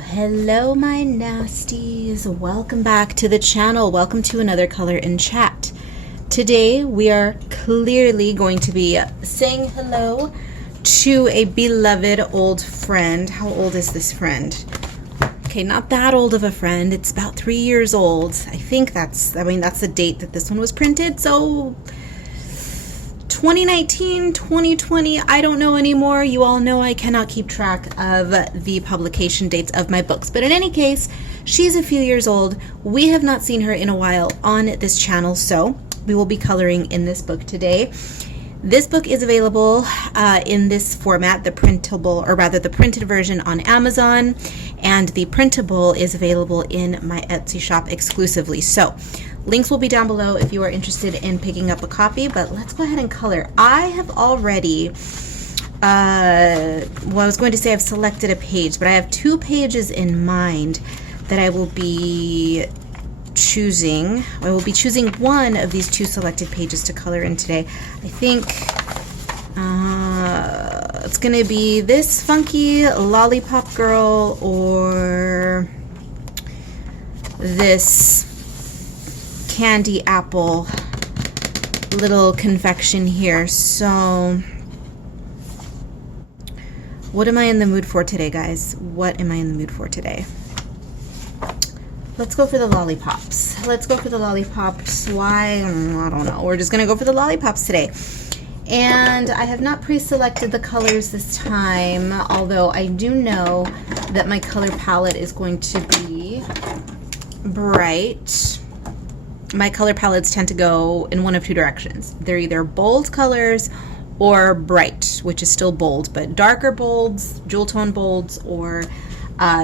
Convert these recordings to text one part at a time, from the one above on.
Hello my nasties, welcome back to the channel. Welcome to another color in chat. Today we are clearly going to be saying hello to a beloved old friend. How old is this friend? Okay, not that old of a friend. It's about 3 years old. I think that's the date that this one was printed. So 2019, 2020, I don't know anymore. You all know I cannot keep track of the publication dates of my books. But in any case, she's a few years old. We have not seen her in a while on this channel, so we will be coloring in this book today. This book is available in this format, the printable, or rather the printed version on Amazon, and the printable is available in my Etsy shop exclusively. So links will be down below if you are interested in picking up a copy, but let's go ahead and color. I have already, well, I was going to say I've selected a page, but I have 2 pages in mind that I will be choosing. I will be choosing one of these 2 selected pages to color in today. I think it's going to be this funky lollipop girl or this candy apple little confection here. So what am I in the mood for today, guys? What am I in the mood for today? Let's go for the lollipops. Let's go for the lollipops. Why? I don't know. We're just gonna go for the lollipops today. And I have not pre-selected the colors this time, although I do know that my color palette is going to be bright. My color palettes tend to go in one of 2 directions. They're either bold colors or bright, which is still bold, but darker bolds, jewel tone bolds, or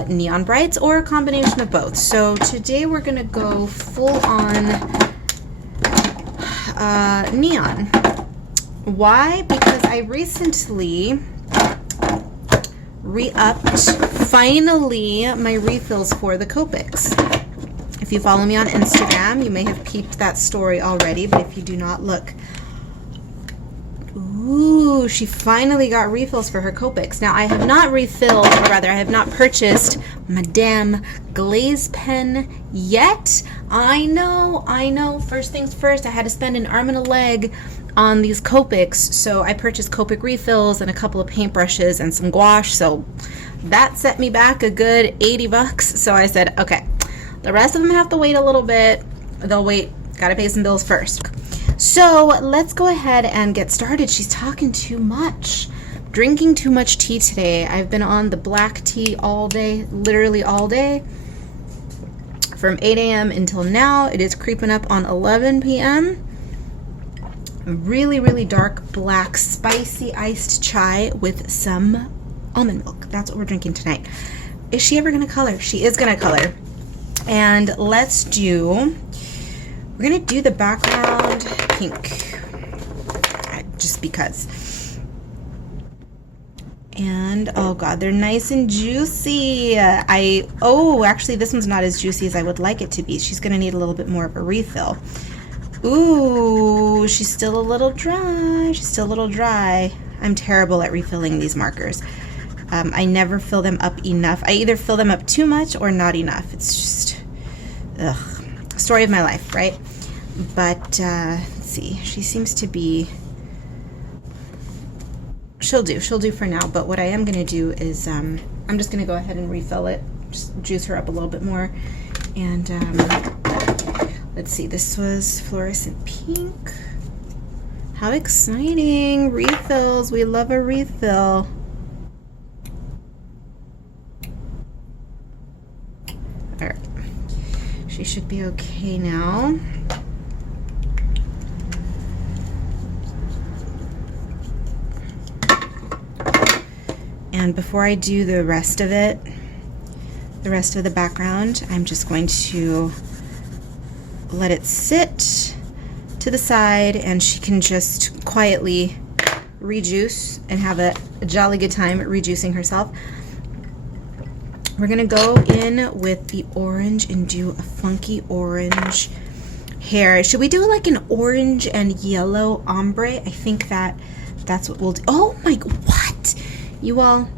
neon brights, or a combination of both. So today we're gonna go full on neon. Why? Because I recently re-upped finally my refills for the Copics. If you follow me on Instagram, you may have peeped that story already, but if you do not, look. Ooh, she finally got refills for her Copics. Now, I have not refilled, or rather, I have not purchased Madame Glaze pen yet. I know. First things first, I had to spend an arm and a leg on these Copics, so I purchased Copic refills and a couple of paintbrushes and some gouache, so that set me back a good 80 bucks. So I said, okay, the rest of them have to wait a little bit. They'll wait. Gotta pay some bills first. So let's go ahead and get started. She's talking too much. Drinking too much tea today. I've been on the black tea all day, literally all day. From 8 a.m. until now. It is creeping up on 11 p.m. Really, really dark, black, spicy iced chai with some almond milk. That's what we're drinking tonight. Is she ever gonna color? She is gonna color. And we're gonna do the background pink, just because. And oh god, they're nice and juicy. Actually this one's not as juicy as I would like it to be. She's gonna need a little bit more of a refill. Ooh, she's still a little dry. I'm terrible at refilling these markers. I never fill them up enough. I either fill them up too much or not enough. It's just, story of my life, right? But let's see, she seems to be, she'll do for now. But what I am gonna do is I'm just gonna go ahead and refill it, just juice her up a little bit more. And let's see, this was fluorescent pink. How exciting! Refills, we love a refill. All right, she should be okay now. And before I do the rest of it, the rest of the background, I'm just going to let it sit to the side and she can just quietly rejuice and have a jolly good time rejuicing herself. We're gonna go in with the orange and do a funky orange hair. Should we do like an orange and yellow ombre? I think that's what we'll do. Oh my, what? You all,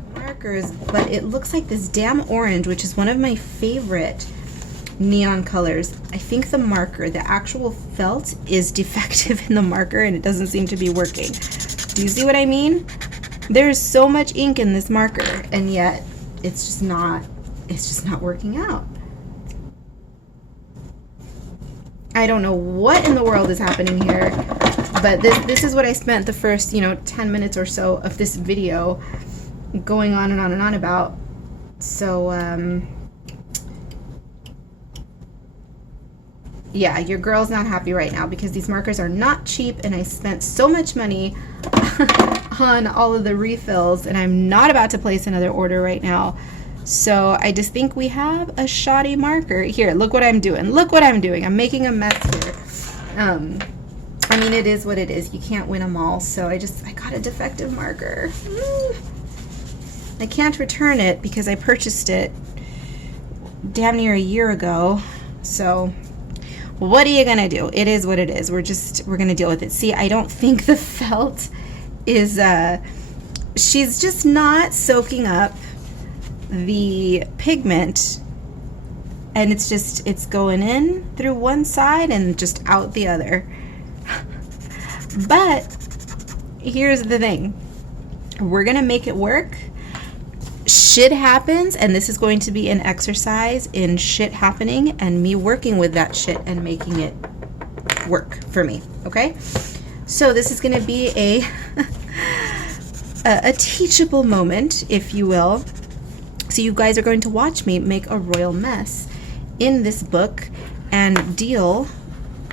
markers, but it looks like this damn orange, which is one of my favorite neon colors. I think the marker, the actual felt, is defective in the marker and it doesn't seem to be working. Do you see what I mean? There's so much ink in this marker and yet it's just not working out. I don't know what in the world is happening here, but this is what I spent the first, 10 minutes or so of this video going on and on and on about. So, yeah, your girl's not happy right now because these markers are not cheap and I spent so much money on all of the refills and I'm not about to place another order right now. So I just think we have a shoddy marker. Here, look what I'm doing. Look what I'm doing. I'm making a mess here. I mean, it is what it is. You can't win them all. So I got a defective marker. I can't return it because I purchased it damn near a year ago. So what are you gonna do? It is what it is. We're gonna deal with it. See, I don't think the felt is, she's just not soaking up the pigment, and it's going in through one side and just out the other. But here's the thing, we're gonna make it work. Shit happens, and this is going to be an exercise in shit happening and me working with that shit and making it work for me. Okay, so this is gonna be a teachable moment, if you will. So you guys are going to watch me make a royal mess in this book and deal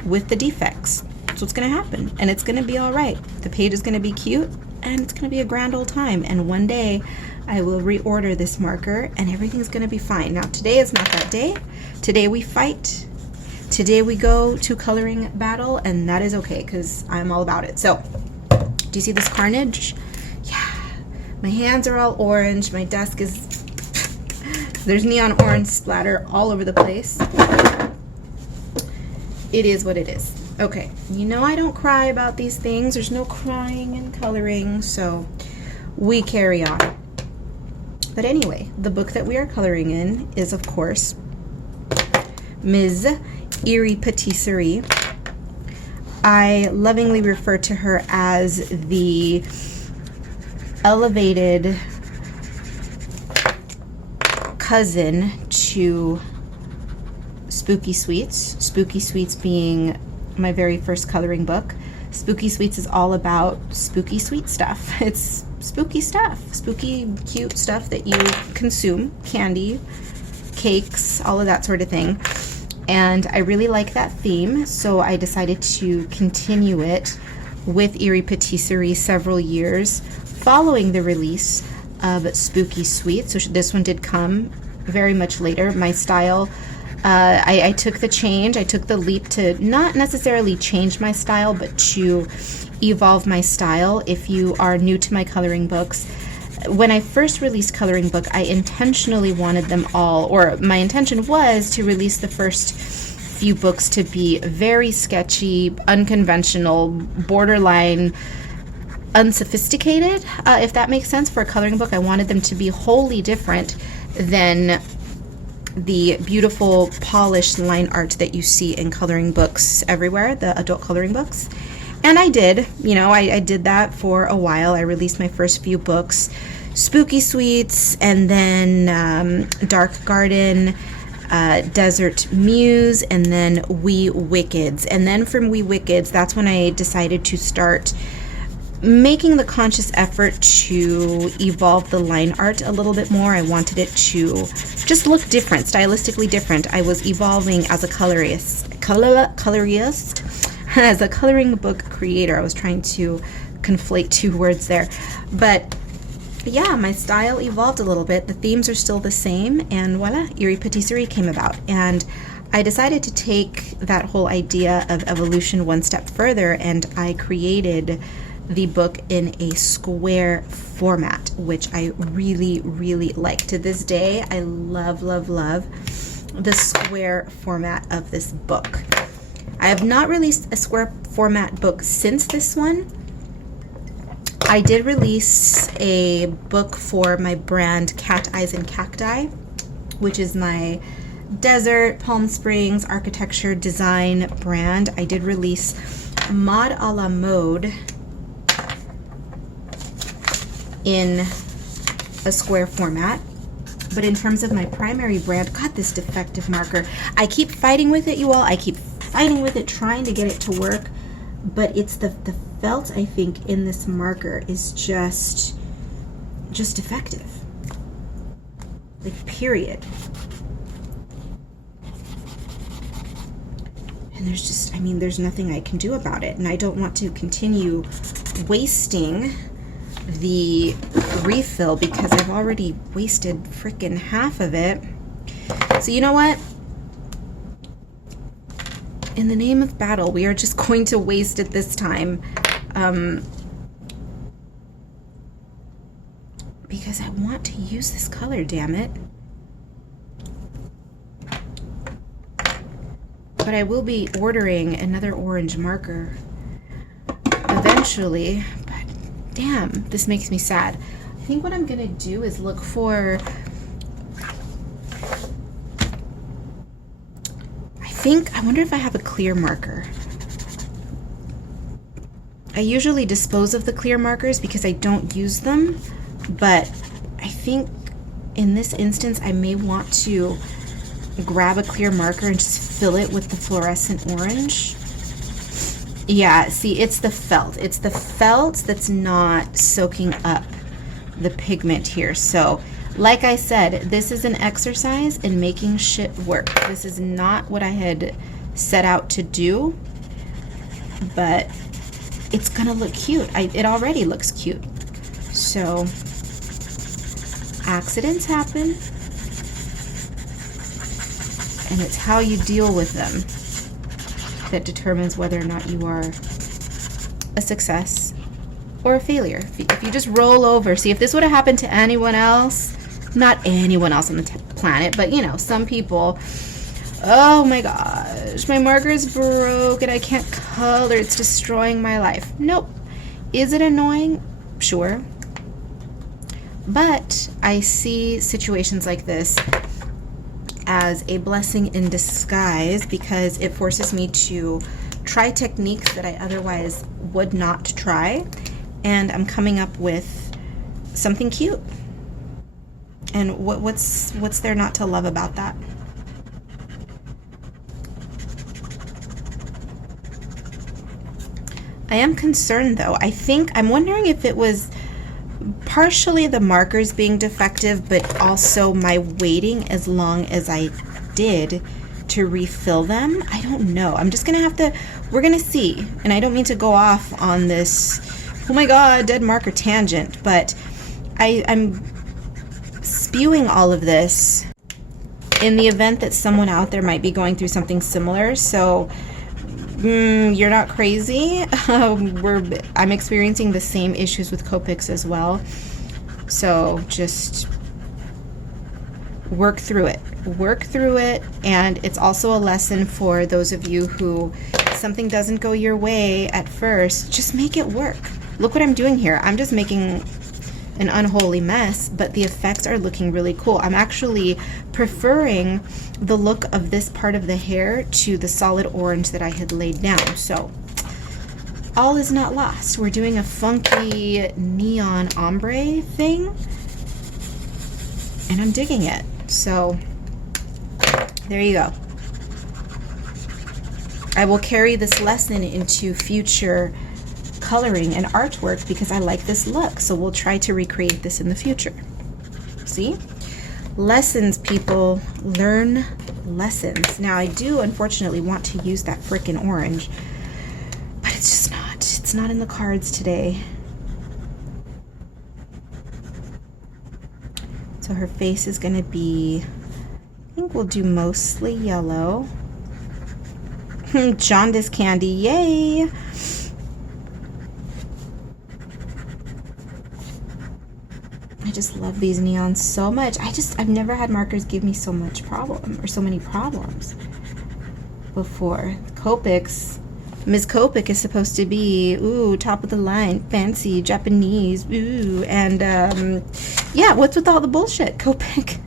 with the defects. That's what's going to happen. And it's going to be all right. The page is going to be cute and it's going to be a grand old time. And one day I will reorder this marker and everything's going to be fine. Now today is not that day. Today we fight. Today we go to coloring battle, and that is okay because I'm all about it. So do you see this carnage? Yeah. My hands are all orange. My desk is... There's neon orange splatter all over the place. It is what it is. Okay, I don't cry about these things. There's no crying and coloring, so we carry on. But anyway, the book that we are coloring in is, of course, Ms. Eerie Patisserie. I lovingly refer to her as the elevated cousin to Spooky Sweets. Spooky Sweets being my very first coloring book. Spooky Sweets is all about spooky sweet stuff. It's spooky stuff, spooky cute stuff that you consume, candy, cakes, all of that sort of thing. And I really like that theme, so I decided to continue it with Eerie Patisserie several years following the release of Spooky Sweets. So this one did come very much later. My style, I took the change, I took the leap to not necessarily change my style, but to evolve my style. If you are new to my coloring books, when I first released coloring book, I intentionally wanted them all, or my intention was to release the first few books to be very sketchy, unconventional, borderline unsophisticated, if that makes sense. For a coloring book, I wanted them to be wholly different than the beautiful polished line art that you see in coloring books everywhere, the adult coloring books. And I did, I did that for a while. I released my first few books, Spooky Sweets, and then Dark Garden, Desert Muse, and then Wee Wickeds. And then from Wee Wickeds, that's when I decided to start making the conscious effort to evolve the line art a little bit more. I wanted it to just look different, stylistically different. I was evolving as a colorist, as a coloring book creator. I was trying to conflate two words there. But yeah, my style evolved a little bit. The themes are still the same, and voila, Eerie Patisserie came about. And I decided to take that whole idea of evolution one step further, and I created the book in a square format, which I really, really like. To this day, I love, love, love the square format of this book. I have not released a square format book since this one. I did release a book for my brand Cat Eyes and Cacti, which is my desert, Palm Springs, architecture, design brand. I did release Mod a la Mode in a square format. But in terms of my primary brand, God, this defective marker. I keep fighting with it, you all. I keep fighting with it, trying to get it to work. But it's the felt, I think, in this marker is just defective. Like, period. And there's just, I mean, there's nothing I can do about it. And I don't want to continue wasting the refill because I've already wasted freaking half of it. So you know what? In the name of battle, we are just going to waste it this time. Because I want to use this color, damn it. But I will be ordering another orange marker eventually. Damn, this makes me sad. I think what I'm gonna do is look for, I wonder if I have a clear marker. I usually dispose of the clear markers because I don't use them, but I think in this instance I may want to grab a clear marker and just fill it with the fluorescent orange. Yeah, see, it's the felt. It's the felt that's not soaking up the pigment here. So, like I said, this is an exercise in making shit work. This is not what I had set out to do, but it's gonna look cute. It already looks cute. So, accidents happen, and it's how you deal with them that determines whether or not you are a success or a failure. If you just roll over, see, if this would have happened to anyone else, not anyone else on the planet, but you know, some people, oh my gosh, my marker is broke and I can't color, it's destroying my life. Nope. Is it annoying? Sure. But I see situations like this as a blessing in disguise because it forces me to try techniques that I otherwise would not try, and I'm coming up with something cute. And what's there not to love about that? I am concerned though. I'm wondering if it was partially the markers being defective, but also my waiting as long as I did to refill them. I don't know. I'm just gonna we're gonna see. And I don't mean to go off on this, oh my god, dead marker tangent, but I'm spewing all of this in the event that someone out there might be going through something similar. So you're not crazy. I'm experiencing the same issues with Copics as well. So just work through it. Work through it. And it's also a lesson for those of you who something doesn't go your way at first. Just make it work. Look what I'm doing here. I'm just making an unholy mess, but the effects are looking really cool. I'm actually preferring the look of this part of the hair to the solid orange that I had laid down. So all is not lost. We're doing a funky neon ombre thing, and I'm digging it. So there you go. I will carry this lesson into future coloring and artwork because I like this look. So we'll try to recreate this in the future. See? Lessons, people. Learn lessons. Now I do unfortunately want to use that frickin' orange, but it's just not. It's not in the cards today. So her face is gonna be, I think we'll do mostly yellow. Jaundice candy, yay! I just love these neons so much. I've never had markers give me so much problem or so many problems before. Copics, Ms. Copic is supposed to be, ooh, top of the line, fancy, Japanese, ooh, and, yeah, what's with all the bullshit, Copic?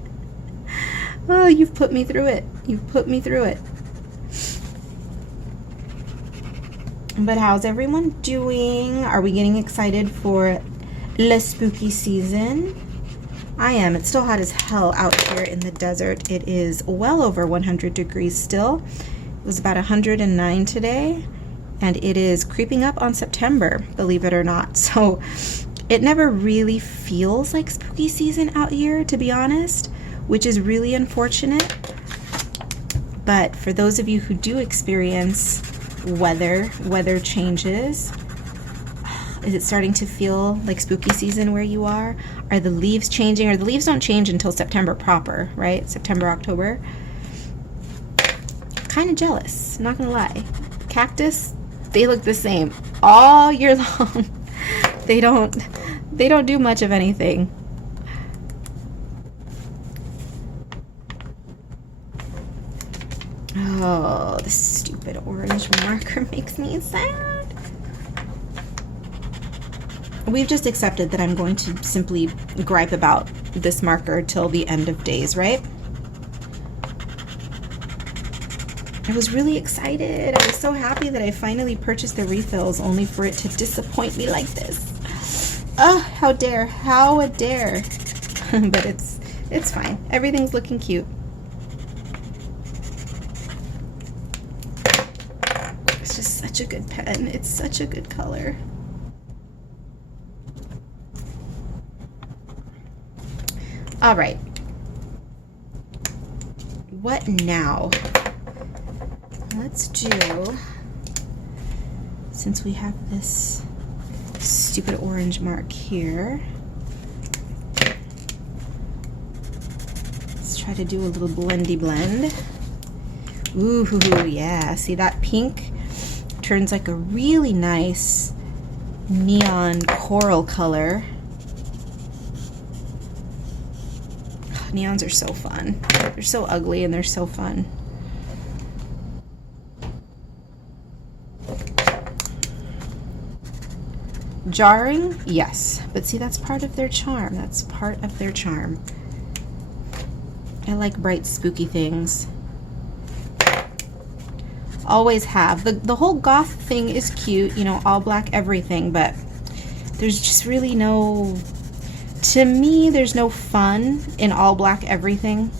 Oh, you've put me through it. You've put me through it. But how's everyone doing? Are we getting excited for the spooky season? I am. It's still hot as hell out here in the desert. It is well over 100 degrees still. It was about 109 today, and it is creeping up on September, believe it or not. So it never really feels like spooky season out here, to be honest, which is really unfortunate. But for those of you who do experience weather changes, is it starting to feel like spooky season where you are? Are the leaves changing? Or the leaves don't change until September proper, right? September, October. Kind of jealous, not gonna lie. Cactus, they look the same all year long. They don't do much of anything. Oh, this stupid orange marker makes me sad. We've just accepted that I'm going to simply gripe about this marker till the end of days, right? I was really excited. I was so happy that I finally purchased the refills, only for it to disappoint me like this. Oh, how dare, how dare. But it's fine. Everything's looking cute. It's just such a good pen. It's such a good color. All right. What now? Let's do, since we have this stupid orange mark here, let's try to do a little blendy blend. Ooh, yeah. See, that pink turns like a really nice neon coral color. Neons are so fun. They're so ugly and they're so fun. Jarring? Yes. But see, that's part of their charm. That's part of their charm. I like bright, spooky things. Always have. The whole goth thing is cute, you know, all black everything, but there's just really no... To me, there's no fun in all black everything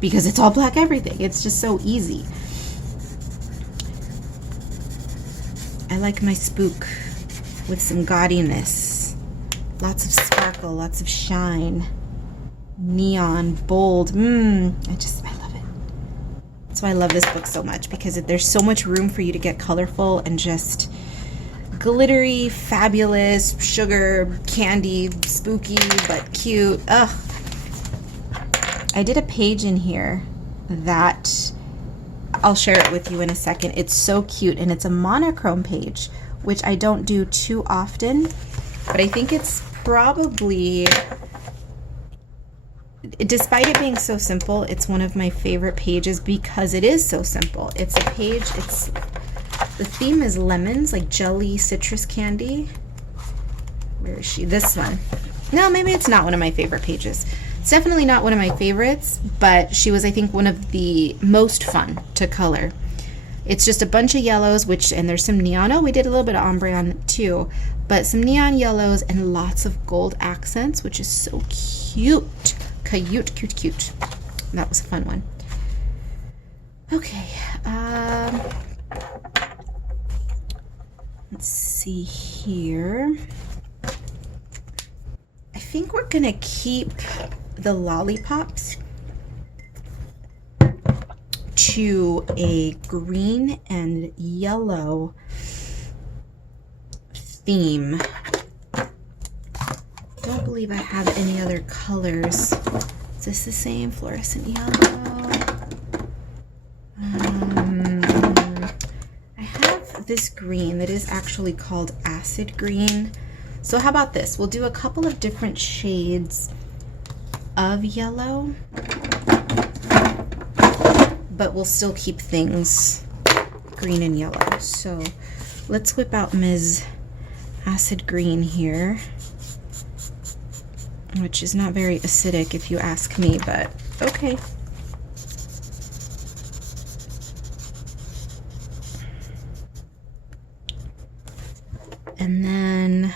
because it's all black everything. It's just so easy. I like my spook with some gaudiness. Lots of sparkle, lots of shine. Neon, bold. I love it. That's why I love this book so much, because there's so much room for you to get colorful and just glittery, fabulous, sugar, candy, spooky, but cute. Ugh. I did a page in here that I'll share it with you in a second. It's so cute, and it's a monochrome page, which I don't do too often, but I think it's probably, despite it being so simple, it's one of my favorite pages because it is so simple. It's a page, the theme is lemons, like jelly citrus candy. Where is she? This one. No, maybe it's not one of my favorite pages. It's definitely not one of my favorites, but she was, I think, one of the most fun to color. It's just a bunch of yellows, and there's some neon. Oh, we did a little bit of ombre on it too, but some neon yellows and lots of gold accents, which is so cute. Cute. That was a fun one. Okay. Let's see here. I think we're gonna keep the lollipops to a green and yellow theme. Don't believe I have any other colors. Is this the same fluorescent yellow? I have this green that is actually called acid green. So how about this? We'll do a couple of different shades of yellow, but we'll still keep things green and yellow. So let's whip out Ms. Acid Green here, which is not very acidic if you ask me, but okay. And then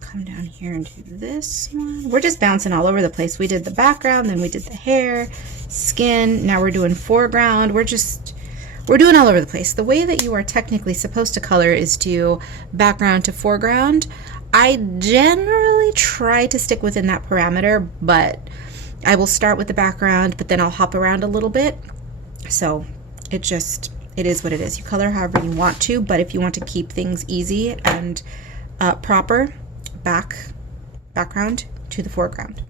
come down here and do this one. We're just bouncing all over the place. We did the background, then we did the hair, skin, now we're doing foreground. We're doing all over the place. The way that you are technically supposed to color is to background to foreground. I generally try to stick within that parameter, but I will start with the background, but then I'll hop around a little bit. So it is what it is. You color however you want to, but if you want to keep things easy and proper, background to the foreground.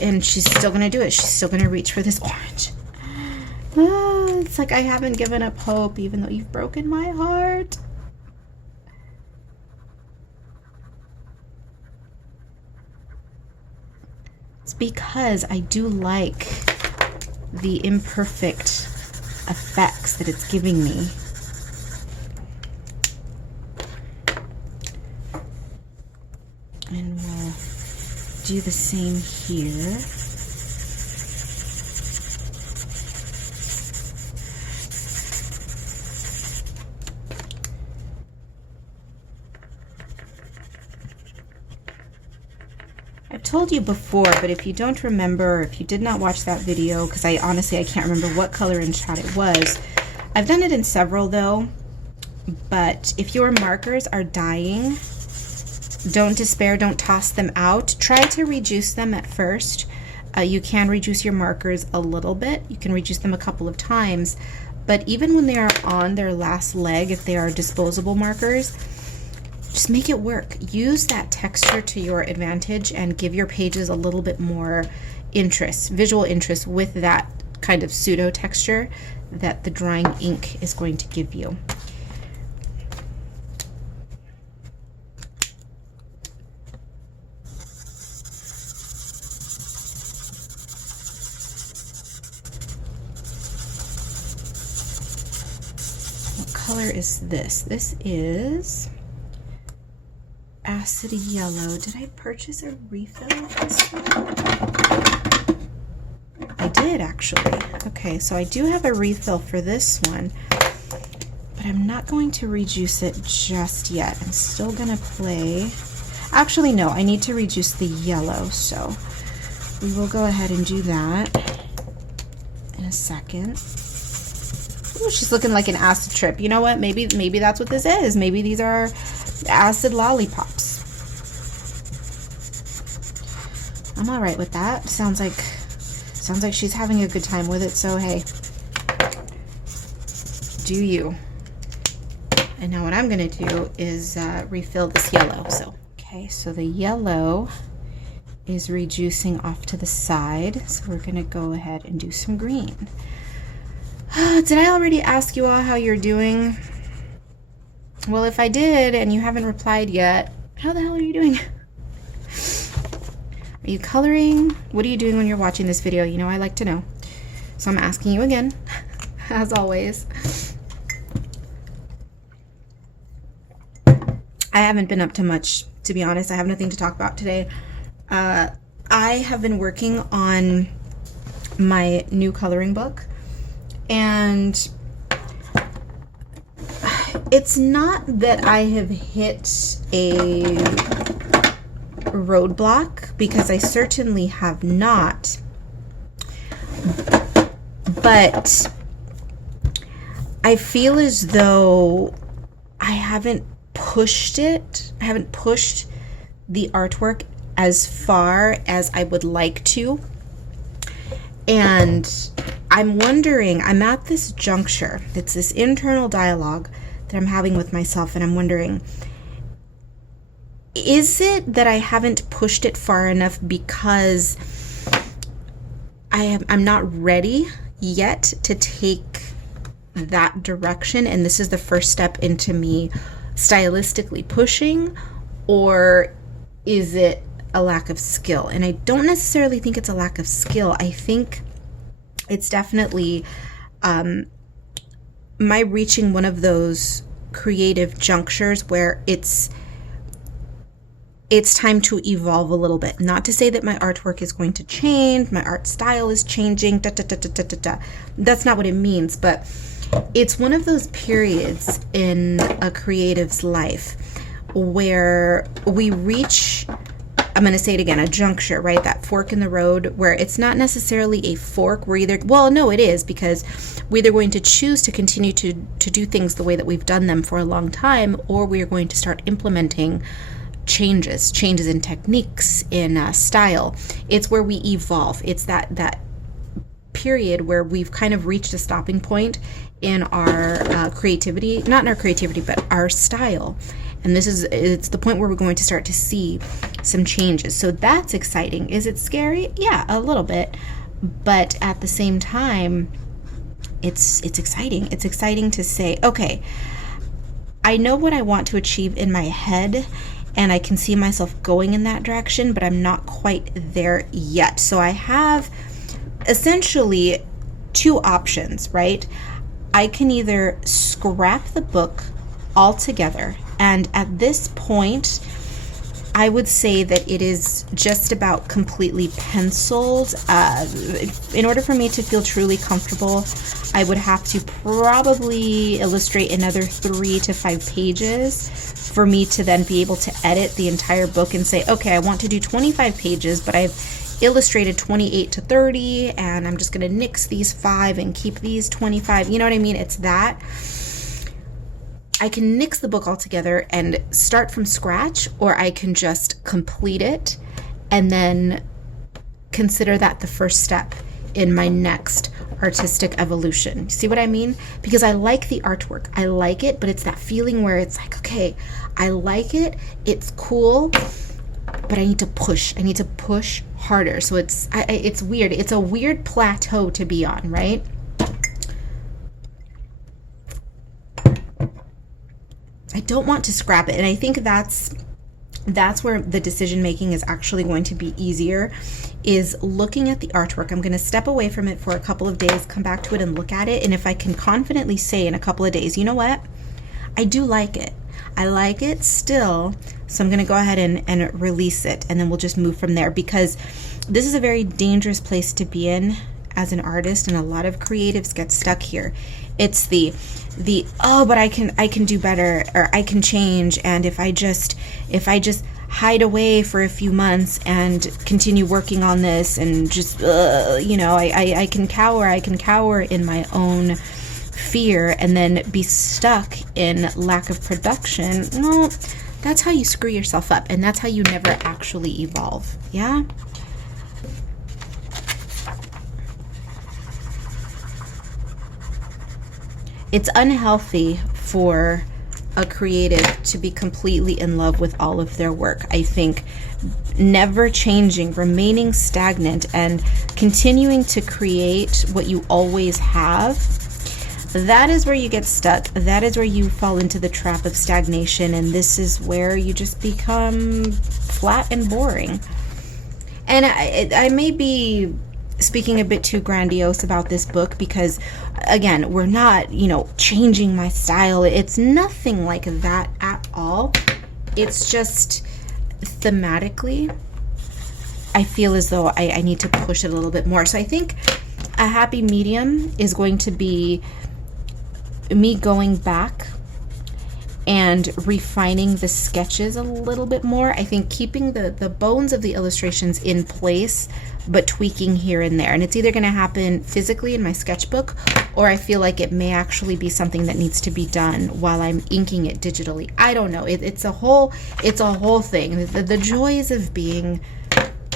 And she's still gonna do it. She's still gonna reach for this orange. It's like I haven't given up hope, even though you've broken my heart. It's because I do like the imperfect effects that it's giving me. And we'll do the same here. I've told you before, but if you don't remember, if you did not watch that video, because I honestly can't remember what color and shot it was. I've done it in several though, but if your markers are dying, don't despair, don't toss them out. Try to reduce them at first. You can reduce your markers a little bit. You can reduce them a couple of times, but even when they are on their last leg, if they are disposable markers, just make it work. Use that texture to your advantage and give your pages a little bit more interest, visual interest with that kind of pseudo texture that the drying ink is going to give you. Color is this? This is Acid Yellow. Did I purchase a refill of this one? I did actually. Okay, so I do have a refill for this one, but I'm not going to rejuice it just yet. I'm still gonna play. Actually, no, I need to rejuice the yellow, so we will go ahead and do that in a second. Ooh, she's looking like an acid trip. You know what? Maybe that's what this is. Maybe these are acid lollipops. I'm all right with that. Sounds like she's having a good time with it. So hey, do you? And now what I'm gonna do is refill this yellow. So okay, so the yellow is rejuicing off to the side. So we're gonna go ahead and do some green. Did I already ask you all how you're doing? Well, if I did and you haven't replied yet, how the hell are you doing? Are you coloring? What are you doing when you're watching this video? You know I like to know. So I'm asking you again, as always. I haven't been up to much, to be honest. I have nothing to talk about today. I have been working on my new coloring book. And it's not that I have hit a roadblock, because I certainly have not, but I feel as though I haven't pushed it. I haven't pushed the artwork as far as I would like to. And I'm wondering, I'm at this juncture, it's this internal dialogue that I'm having with myself, and I'm wondering, is it that I haven't pushed it far enough because I'm not ready yet to take that direction, and this is the first step into me stylistically pushing, or is it a lack of skill? And I don't necessarily think it's a lack of skill. I think it's definitely my reaching one of those creative junctures where it's time to evolve a little bit. Not to say that my artwork is going to change, my art style is changing, That's not what it means, but it's one of those periods in a creative's life where we reach, I'm going to say it again, a juncture, right? That fork in the road where it's not necessarily a fork. We're either, well, no, it is, because we're either going to choose to continue to do things the way that we've done them for a long time, or we are going to start implementing changes in techniques, in style. It's where we evolve. It's that period where we've kind of reached a stopping point in our creativity, not in our creativity, but our style. And it's the point where we're going to start to see some changes. So that's exciting. Is it scary? Yeah, a little bit. But at the same time, it's exciting. It's exciting to say, okay, I know what I want to achieve in my head, and I can see myself going in that direction, but I'm not quite there yet. So I have essentially two options, right? I can either scrap the book altogether, and at this point, I would say that it is just about completely penciled. In order for me to feel truly comfortable, I would have to probably illustrate another 3 to 5 pages for me to then be able to edit the entire book and say, okay, I want to do 25 pages, but I've illustrated 28 to 30, and I'm just going to nix these 5 and keep these 25. You know what I mean? It's that. I can nix the book altogether and start from scratch, or I can just complete it and then consider that the first step in my next artistic evolution. See what I mean? Because I like the artwork. I like it, but it's that feeling where it's like, okay, I like it, it's cool, but I need to push. I need to push harder. So it's weird. It's a weird plateau to be on, right? I don't want to scrap it. And I think that's where the decision making is actually going to be easier, is looking at the artwork. I'm going to step away from it for a couple of days, come back to it and look at it. And if I can confidently say in a couple of days, you know what? I do like it. I like it still. So I'm going to go ahead and release it, and then we'll just move from there, because this is a very dangerous place to be in as an artist, and a lot of creatives get stuck here. It's the oh, but I can do better, or I can change, and if I just hide away for a few months and continue working on this, and just I can cower in my own fear, and then be stuck in lack of production. Well, that's how you screw yourself up, and that's how you never actually evolve. Yeah. It's unhealthy for a creative to be completely in love with all of their work. I think never changing, remaining stagnant, and continuing to create what you always have, that is where you get stuck. That is where you fall into the trap of stagnation, and this is where you just become flat and boring. And I may be speaking a bit too grandiose about this book, because again, we're not, changing my style. It's nothing like that at all. It's just thematically, I feel as though I need to push it a little bit more. So I think a happy medium is going to be me going back and refining the sketches a little bit more. I think keeping the bones of the illustrations in place, but tweaking here and there. And it's either going to happen physically in my sketchbook, or I feel like it may actually be something that needs to be done while I'm inking it digitally. I don't know. It's a whole thing. The joys of being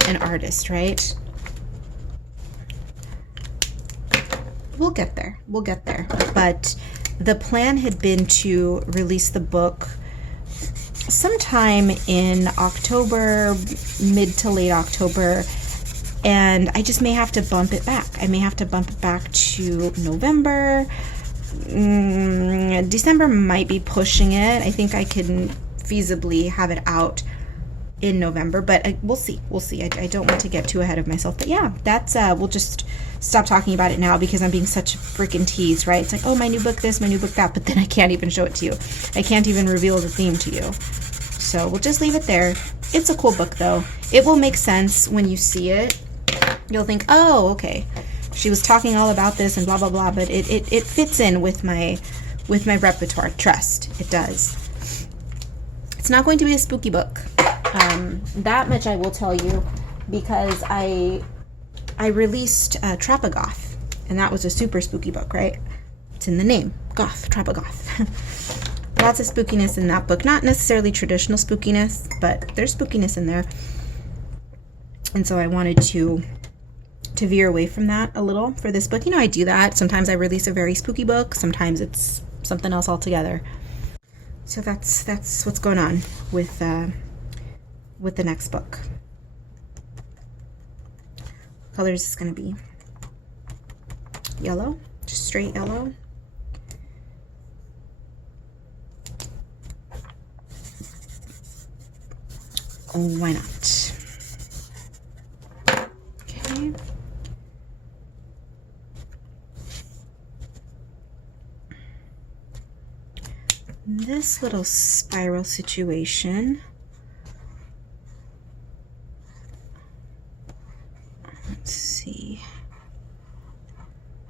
an artist, right? We'll get there. But the plan had been to release the book sometime in October, mid to late October. and I just may have to bump it back. I may have to bump it back to November. December might be pushing it. I think I can feasibly have it out in November, but we'll see. We'll see. I don't want to get too ahead of myself. But yeah, that's we'll just stop talking about it now because I'm being such a freaking tease, right? It's like, oh, my new book this, my new book that, but then I can't even show it to you. I can't even reveal the theme to you. So we'll just leave it there. It's a cool book though. It will make sense when you see it. You'll think, oh, okay, she was talking all about this and blah blah blah, but it fits in with my repertoire. Trust, it does. It's not going to be a spooky book. That much I will tell you, because I released Tropigoth, and that was a super spooky book, right? It's in the name, Goth, Tropigoth. Lots of spookiness in that book. Not necessarily traditional spookiness, but there's spookiness in there. And so I wanted to veer away from that a little for this book. You know, I do that. Sometimes I release a very spooky book. Sometimes it's something else altogether. So that's what's going on with the next book. Colors is going to be yellow, just straight yellow. Oh, why not? Okay. This little spiral situation. Let's see.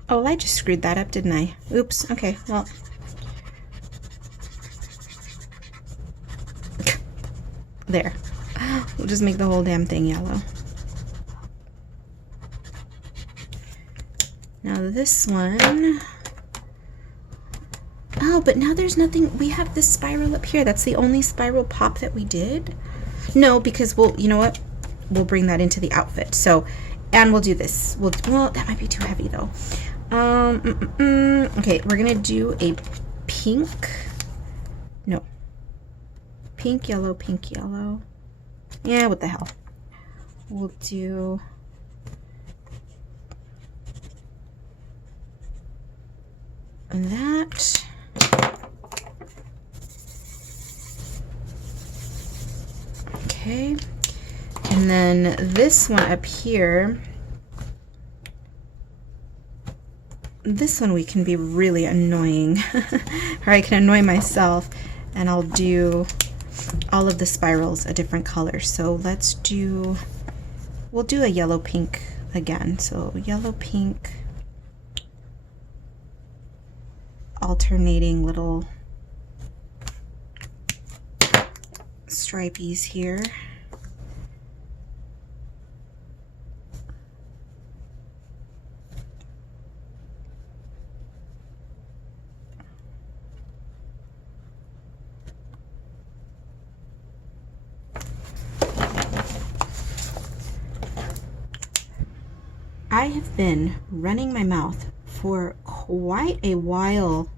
Oh, I just screwed that up, didn't I? Oops. Okay, well. There. We'll just make the whole damn thing yellow. Now this one. Oh, but now there's nothing. We have this spiral up here. That's the only spiral pop that we did. No, because we'll, you know what? We'll bring that into the outfit. So, and we'll do this. Well, that might be too heavy though. Okay, we're gonna do a pink. No. Pink, yellow, pink, yellow. Yeah, what the hell. We'll do that. Okay. And then this one up here, this one we can be really annoying, or I can annoy myself, and I'll do all of the spirals a different color. So let's do, we'll do a yellow pink again. So yellow pink, alternating little stripies here. I have been running my mouth for quite a while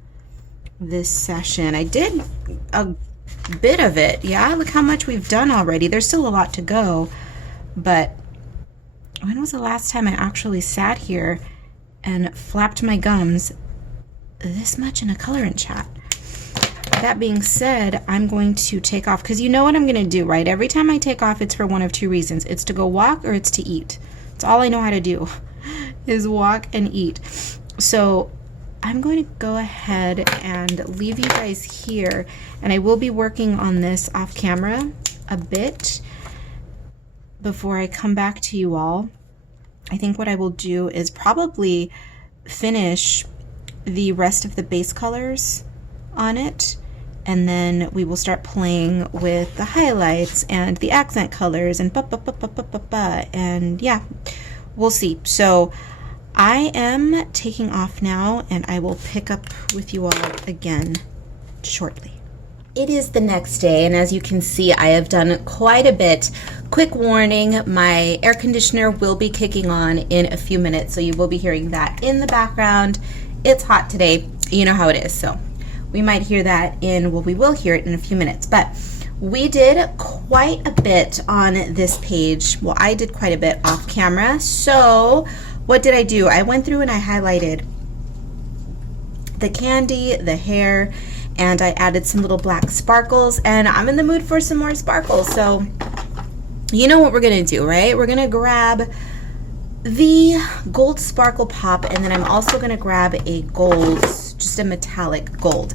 this session. I did a bit of it. Yeah, look how much we've done already. There's still a lot to go, but when was the last time I actually sat here and flapped my gums this much in a coloring chat? That being said, I'm going to take off, because you know what I'm going to do, right? Every time I take off, it's for one of two reasons. It's to go walk or it's to eat. It's all I know how to do is walk and eat. So I'm going to go ahead and leave you guys here, and I will be working on this off camera a bit before I come back to you all. I think what I will do is probably finish the rest of the base colors on it, and then we will start playing with the highlights and the accent colors and and yeah, we'll see. So I am taking off now, and I will pick up with you all again shortly. It is the next day, and as you can see, I have done quite a bit. Quick warning, my air conditioner will be kicking on in a few minutes, so you will be hearing that in the background. It's hot today, you know how it is, so we might hear that in, well, we will hear it in a few minutes. But We did quite a bit on this page. Well, I did quite a bit off camera. So what did I do? I went through and I highlighted the candy, the hair, and I added some little black sparkles, and I'm in the mood for some more sparkles. So you know what we're gonna do, right? We're gonna grab the gold sparkle pop, and then I'm also gonna grab a gold, just a metallic gold.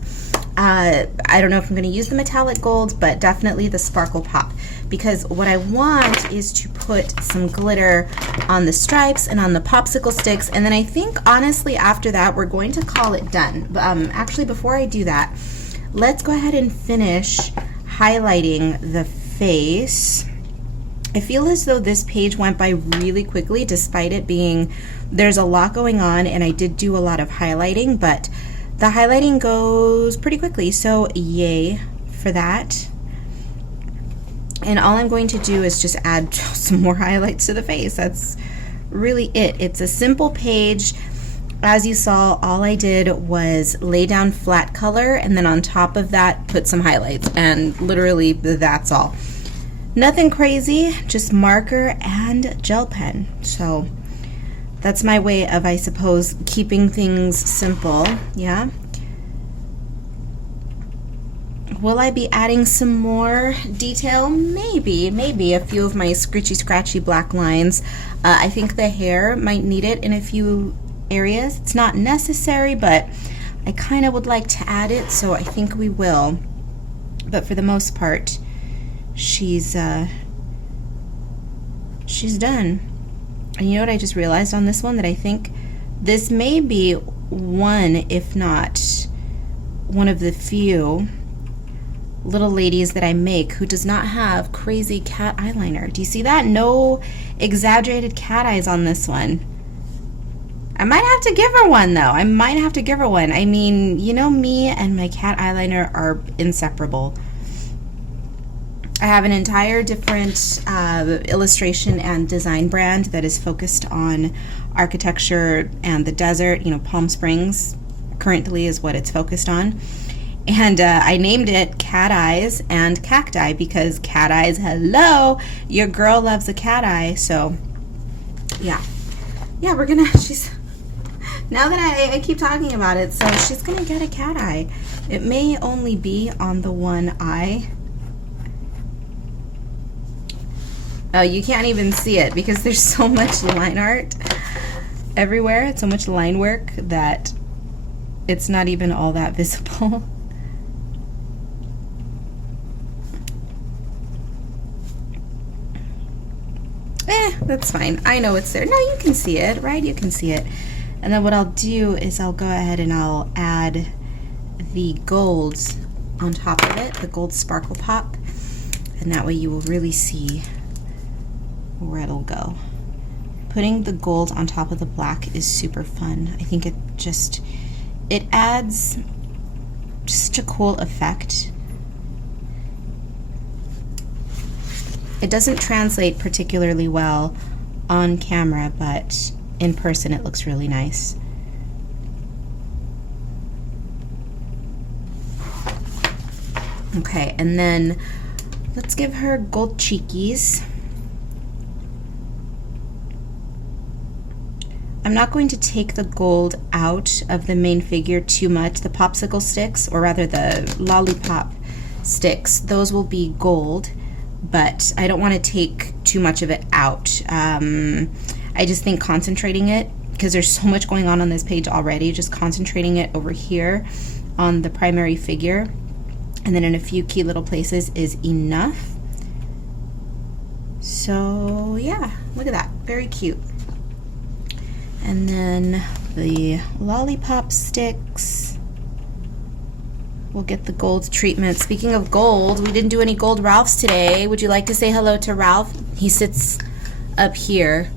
I don't know if I'm going to use the metallic gold, but definitely the sparkle pop, because what I want is to put some glitter on the stripes and on the popsicle sticks, and then I think honestly after that we're going to call it done. Actually, before I do that, let's go ahead and finish highlighting the face. I feel as though this page went by really quickly, despite it being, there's a lot going on, and I did do a lot of highlighting, but the highlighting goes pretty quickly, so yay for that. And all I'm going to do is just add some more highlights to the face. That's really it. It's a simple page. As you saw, all I did was lay down flat color, and then on top of that put some highlights, and literally that's all. Nothing crazy, just marker and gel pen. So that's my way of, I suppose, keeping things simple, yeah? Will I be adding some more detail? Maybe a few of my scratchy black lines. I think the hair might need it in a few areas. It's not necessary, but I kind of would like to add it, so I think we will. But for the most part, she's done. And you know what I just realized on this one? That I think this may be one, if not one of the few little ladies that I make who does not have crazy cat eyeliner. Do you see that? No exaggerated cat eyes on this one. I might have to give her one, though. I might have to give her one. I mean, you know, me and my cat eyeliner are inseparable. I have an entire different illustration and design brand that is focused on architecture and the desert. You know, Palm Springs currently is what it's focused on. And I named it Cat Eyes and Cacti because cat eyes, hello, your girl loves a cat eye. So yeah, we're gonna, now that I keep talking about it, so she's gonna get a cat eye. It may only be on the one eye. Oh, you can't even see it because there's so much line art everywhere, so much line work that it's not even all that visible. That's fine. I know it's there. No, you can see it, right? You can see it. And then what I'll do is I'll go ahead and I'll add the golds on top of it, the gold sparkle pop, and that way you will really see where it'll go. Putting the gold on top of the black is super fun. I think it adds just a cool effect. It doesn't translate particularly well on camera, but in person it looks really nice. Okay, and then let's give her gold cheekies. I'm not going to take the gold out of the main figure too much. The popsicle sticks, or rather the lollipop sticks, those will be gold, but I don't want to take too much of it out. I just think concentrating it, because there's so much going on this page already, just concentrating it over here on the primary figure and then in a few key little places is enough. So yeah, look at that, very cute. And then the lollipop sticks, we'll get the gold treatment. Speaking of gold, we didn't do any gold Ralphs today. Would you like to say hello to Ralph? He sits up here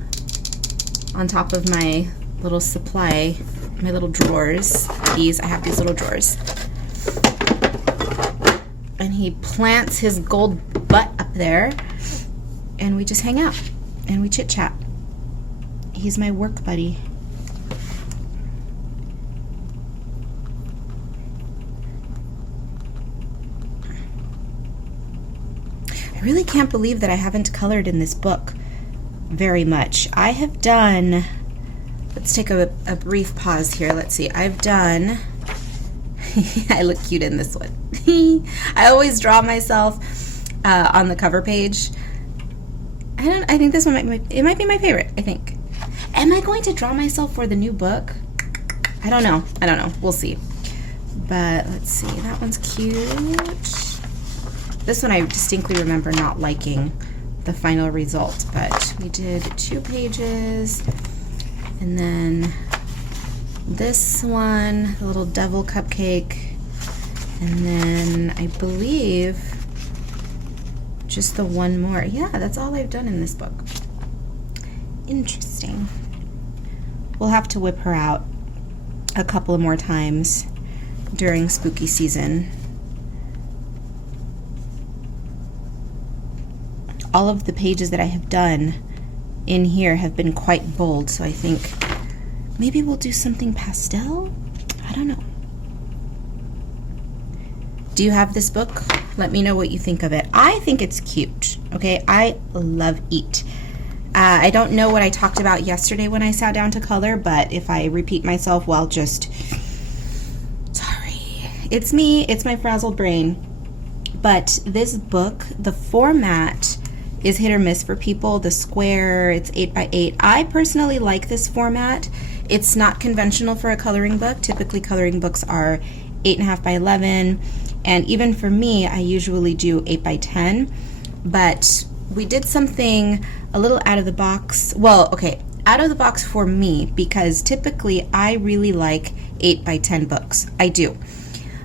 on top of my little supply, my little drawers. I have these little drawers. And he plants his gold butt up there, and we just hang out and we chit chat. He's my work buddy. I really can't believe that I haven't colored in this book very much. I have done, let's take a brief pause here. Let's see. I've done, I look cute in this one. I always draw myself on the cover page. I think this one might be my favorite, I think. Am I going to draw myself for the new book? I don't know. We'll see. But let's see. That one's cute. This one I distinctly remember not liking the final result, but we did 2 pages. And then this one, the little devil cupcake. And then I believe just the one more. Yeah, that's all I've done in this book. Interesting. We'll have to whip her out a couple of more times during spooky season. All of the pages that I have done in here have been quite bold, so I think maybe we'll do something pastel? I don't know. Do you have this book? Let me know what you think of it. I think it's cute, okay? I love Eat. I don't know what I talked about yesterday when I sat down to color, but if I repeat myself, well, just sorry. It's me, it's my frazzled brain. But this book, the format is hit or miss for people. The square, it's 8x8. I personally like this format. It's not conventional for a coloring book. Typically coloring books are 8.5 by 11. And even for me, I usually do 8 by 10. But we did something a little out of the box. Well, okay, out of the box for me, because typically I really like 8 by 10 books. I do.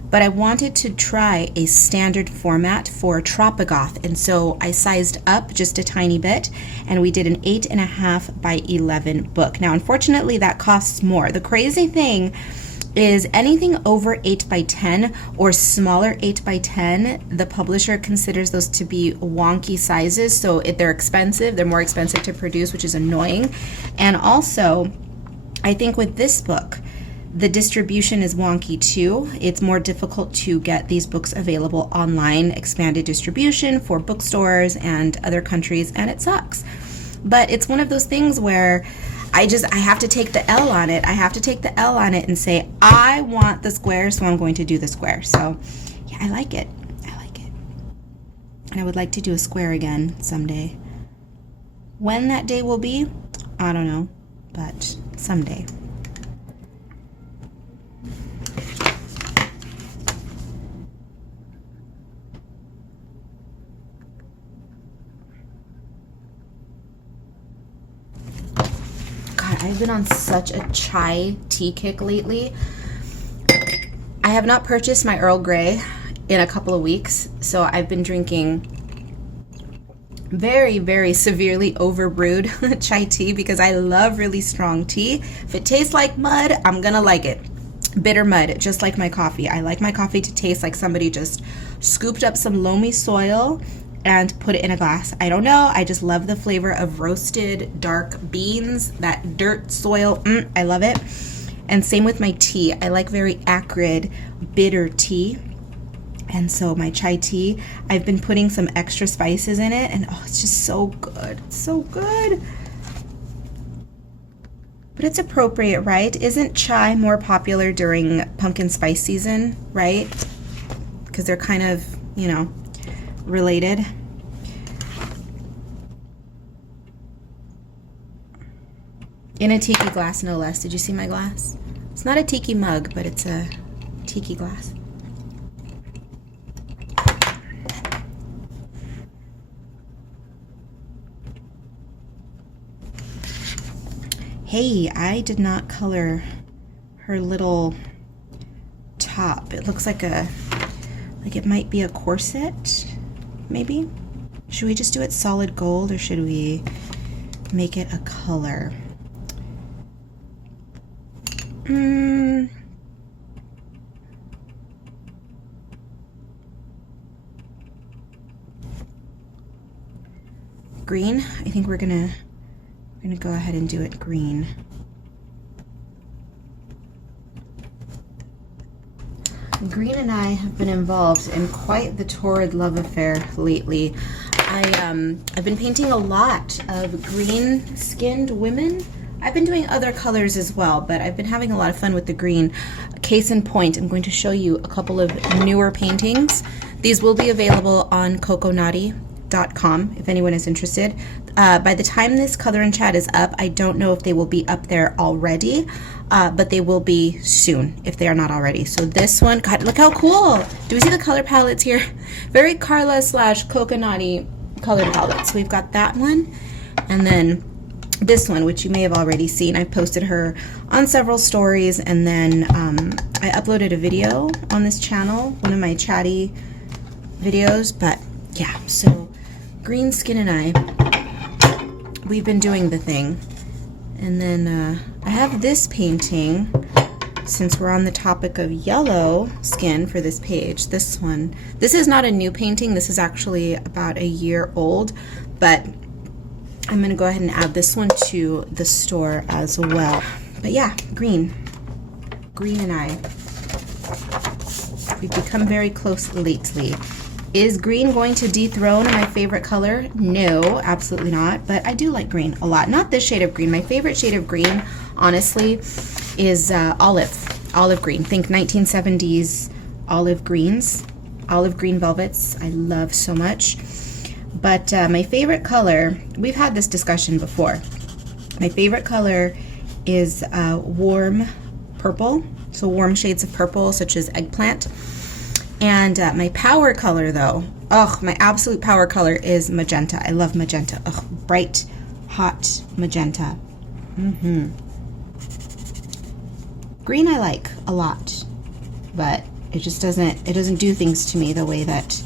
But I wanted to try a standard format for tropigoth, and so I sized up just a tiny bit, and we did an 8.5 by 11 book. Now, unfortunately, that costs more. The crazy thing is anything over 8 by 10 or smaller 8 by 10, the publisher considers those to be wonky sizes, so they're expensive. They're more expensive to produce, which is annoying. And also, I think with this book, the distribution is wonky too. It's more difficult to get these books available online, expanded distribution for bookstores and other countries, and it sucks. But it's one of those things where I have to take the L on it. I have to take the L on it and say, I want the square, so I'm going to do the square. So yeah, I like it. I like it. And I would like to do a square again someday. When that day will be, I don't know, but someday. I've been on such a chai tea kick lately. I have not purchased my Earl Grey in a couple of weeks, so I've been drinking very, very severely overbrewed chai tea because I love really strong tea. If it tastes like mud, I'm gonna like it. Bitter mud, just like my coffee. I like my coffee to taste like somebody just scooped up some loamy soil and put it in a glass. I don't know, I just love the flavor of roasted dark beans, that dirt soil, I love it. And same with my tea. I like very acrid, bitter tea. And so my chai tea, I've been putting some extra spices in it, and oh, it's just so good, so good. But it's appropriate, right? Isn't chai more popular during pumpkin spice season, right? Because they're kind of, you know, related. In a tiki glass, no less. Did you see my glass? It's not a tiki mug, but it's a tiki glass. Hey, I did not color her little top. It looks like it might be a corset. Maybe? Should we just do it solid gold or should we make it a color? Green? I think we're gonna go ahead and do it green. Green and I have been involved in quite the torrid love affair lately. I've been painting a lot of green-skinned women. I've been doing other colors as well, but I've been having a lot of fun with the green. Case in point, I'm going to show you a couple of newer paintings. These will be available on coconaughty.com if anyone is interested. By the time this Color and Chat is up, I don't know if they will be up there already, but they will be soon if they are not already. So this one, God, look how cool. Do we see the color palettes here? Very Karla / Coconaughty color palettes. We've got that one, and then this one, which you may have already seen. I've posted her on several stories, and then I uploaded a video on this channel, one of my chatty videos. But yeah, so Green Skin and I, we've been doing the thing. And then I have this painting, since we're on the topic of yellow skin for this page. This one, this is not a new painting. This is actually about a year old, but I'm gonna go ahead and add this one to the store as well. But yeah, green and I, we've become very close lately. Is green going to dethrone my favorite color? No, absolutely not, but I do like green a lot. Not this shade of green. My favorite shade of green, honestly, is olive green. Think 1970s olive greens, olive green velvets. I love so much. But my favorite color, we've had this discussion before. My favorite color is warm purple, so warm shades of purple, such as eggplant. And my power color, though, my absolute power color is magenta. I love magenta. Bright, hot magenta. Green I like a lot, but it just doesn't do things to me the way that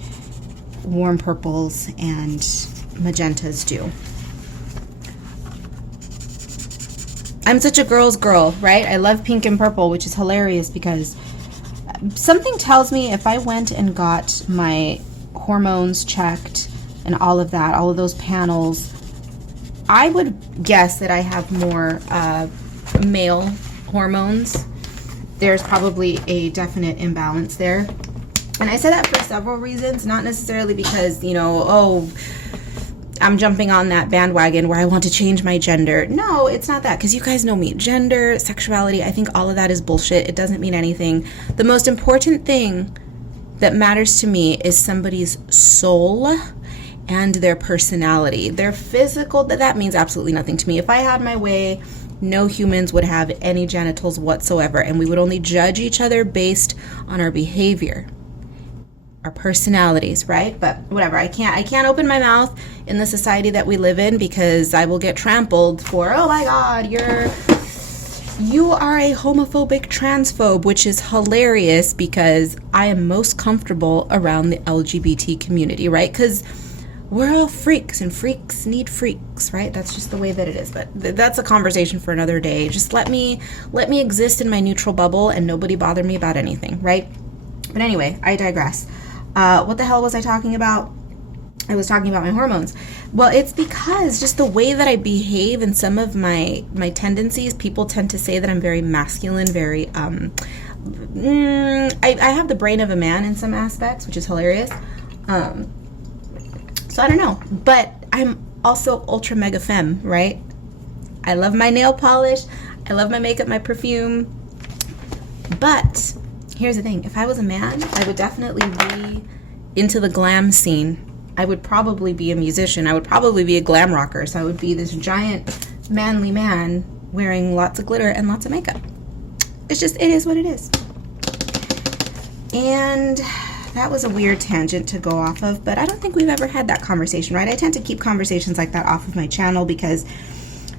warm purples and magentas do. I'm such a girl's girl, right? I love pink and purple, which is hilarious because something tells me if I went and got my hormones checked and all of that, all of those panels, I would guess that I have more male hormones. There's probably a definite imbalance there. And I say that for several reasons, not necessarily because, you know, oh, I'm jumping on that bandwagon where I want to change my gender. No, it's not that, because you guys know me. Gender, sexuality, I think all of that is bullshit. It doesn't mean anything. The most important thing that matters to me is somebody's soul and their personality. Their physical, that means absolutely nothing to me. If I had my way, no humans would have any genitals whatsoever, and we would only judge each other based on our behavior, our personalities, right? But whatever, I can't open my mouth in the society that we live in because I will get trampled for, oh my God, you are a homophobic transphobe, which is hilarious because I am most comfortable around the LGBT community, right? Because we're all freaks and freaks need freaks, right? That's just the way that it is. But that's a conversation for another day. Just let me exist in my neutral bubble and nobody bother me about anything, right? But anyway, I digress. What the hell was I talking about? I was talking about my hormones. Well, it's because just the way that I behave and some of my tendencies, people tend to say that I'm very masculine, very, I have the brain of a man in some aspects, which is hilarious. So I don't know, but I'm also ultra mega femme, right? I love my nail polish. I love my makeup, my perfume. But here's the thing. If I was a man, I would definitely be into the glam scene. I would probably be a musician. I would probably be a glam rocker. So I would be this giant manly man wearing lots of glitter and lots of makeup. It's just, it is what it is. And that was a weird tangent to go off of, but I don't think we've ever had that conversation, right? I tend to keep conversations like that off of my channel because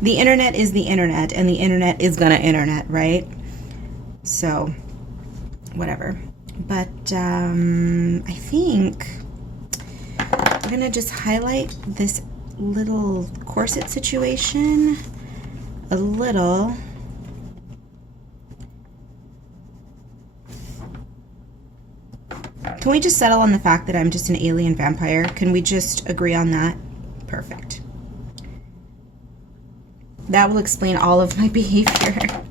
the internet is the internet and the internet is gonna internet, right? So whatever. But I think we're gonna just highlight this little corset situation a little. Can we just settle on the fact that I'm just an alien vampire? Can we just agree on that? Perfect. That will explain all of my behavior.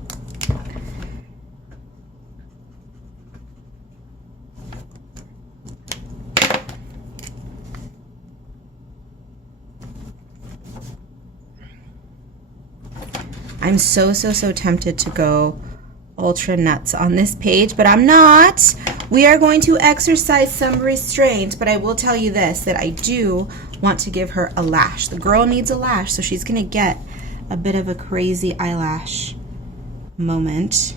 I'm so tempted to go ultra nuts on this page, but I'm not. We are going to exercise some restraint, but I will tell you this, that I do want to give her a lash. The girl needs a lash, so she's gonna get a bit of a crazy eyelash moment.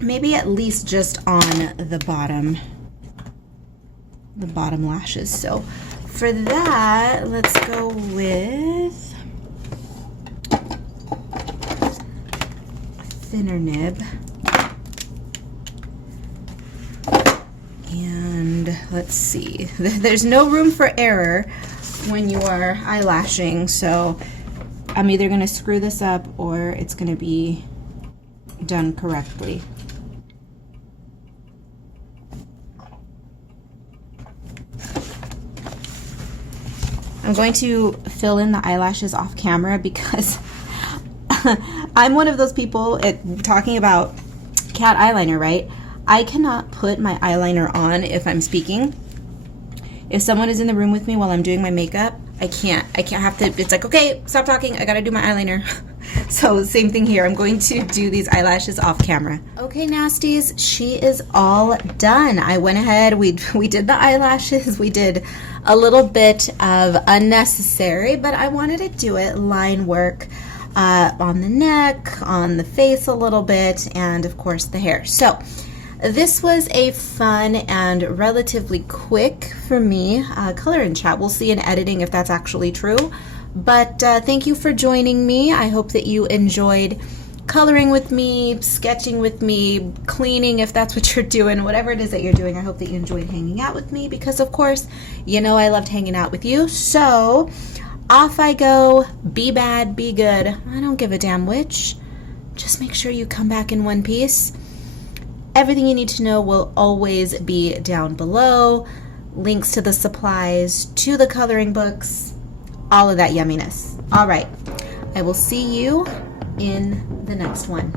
Maybe at least just on the bottom lashes. So for that, let's go with a thinner nib. And let's see, there's no room for error when you are eyelashing, so I'm either going to screw this up or it's going to be done correctly. I'm going to fill in the eyelashes off camera because I'm one of those people talking about cat eyeliner, right? I cannot put my eyeliner on if I'm speaking. If someone is in the room with me while I'm doing my makeup, I can't have to, it's like, okay, stop talking, I gotta do my eyeliner. So same thing here, I'm going to do these eyelashes off camera. Okay, nasties, she is all done. I went ahead, we did the eyelashes, we did a little bit of unnecessary, but I wanted to do it, line work on the neck, on the face a little bit, and of course the hair. So this was a fun and relatively quick, for me, color and chat. We'll see in editing if that's actually true. But thank you for joining me. I hope that you enjoyed coloring with me, sketching with me, cleaning if that's what you're doing, whatever it is that you're doing. I hope that you enjoyed hanging out with me because, of course, you know I loved hanging out with you. So off I go. Be bad, be good. I don't give a damn which. Just make sure you come back in one piece. Everything you need to know will always be down below. Links to the supplies, to the coloring books, all of that yumminess. All right, I will see you in the next one.